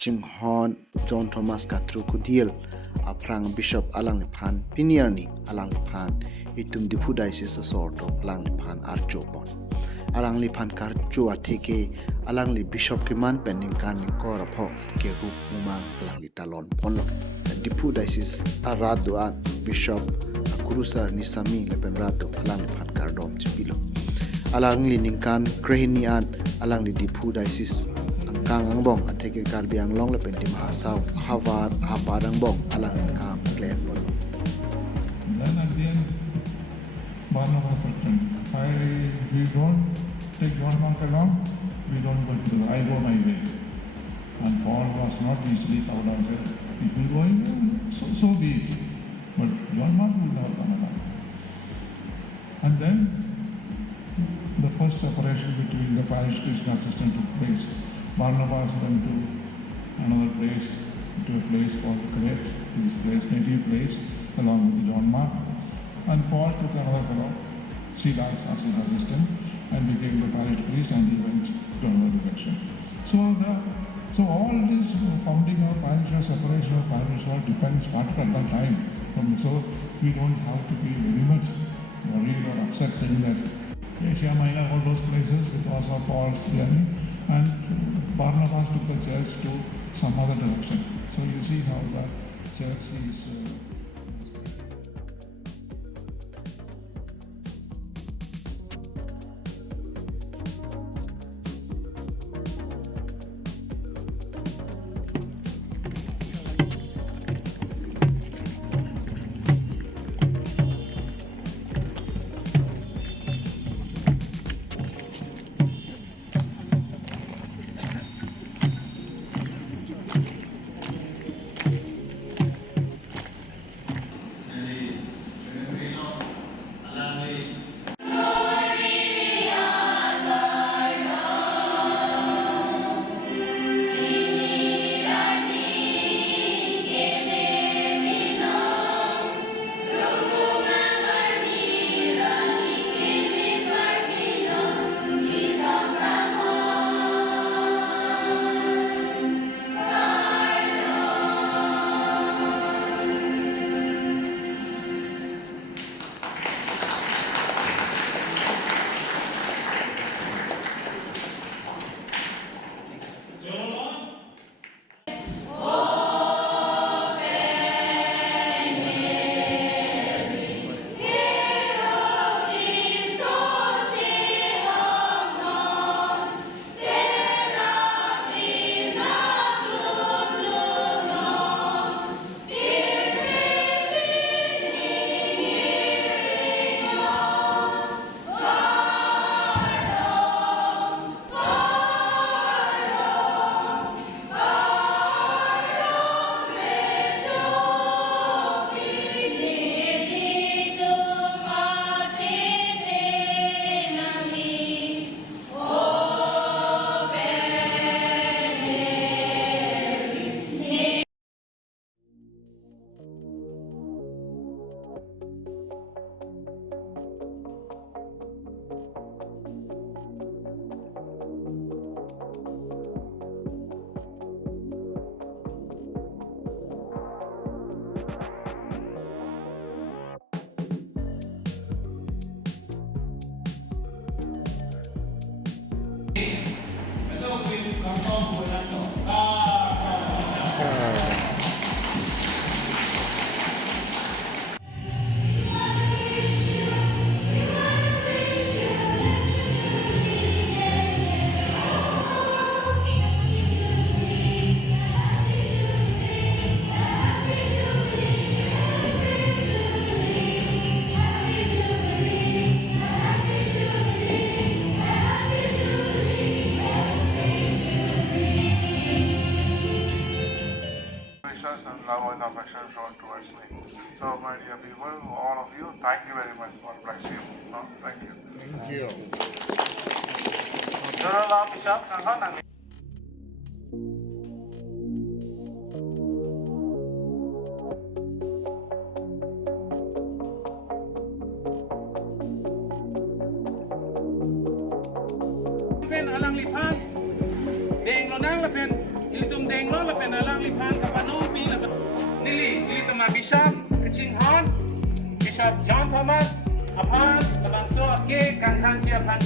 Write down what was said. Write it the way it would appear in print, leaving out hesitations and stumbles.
Aching Hon John Thomas Katru Kudiel aphrang bishop alang liphan pinier ni alang liphan itum Diphu Diocese sorto alang liphan archopon alang liphan karchu athike alang li bishop kiman pending kan ko rapho ke rup mumang alang li talon ponlo Diphu Diocese arat doan bishop kurusa nisami lepen rato alang liphan kardom chipilo alang li ningkan krehinian alang li Diphu Diocese kang ang bong at teke karbiang long lepen di mahasaw havat hapadang bong alang kam klen bol. Then at the end, Barnabas told him, we don't take John Mark along, we don't go together, I go my way. And Paul was not easily cowed and said, if we go in, so be it. But John Mark will never come along. And then the first separation between the parish Christian assistant took place. Barnabas went to another place, to a place called Crete, his place, native place, along with John Mark. And Paul took another fellow, Silas, as his assistant, and became the parish priest, and he went to another direction. So all this founding of parish or separation of parish all started at that time. So we don't have to be very much worried or upset saying that Asia Minor, all those places because of Paul's journey, and Barnabas took the church to some other direction. So you see how the church is. And love and affection shown towards me. So, my dear people, all of you, thank you very much. God bless you. No, thank you. Thank you. Bishop, alang lipan, deng lonang lapen, ilitung deng lo la pen alang lipan kapano pi la nili tama bishop Kaching Hon Bishop John Thomas aphan labang so ke kang han sia phan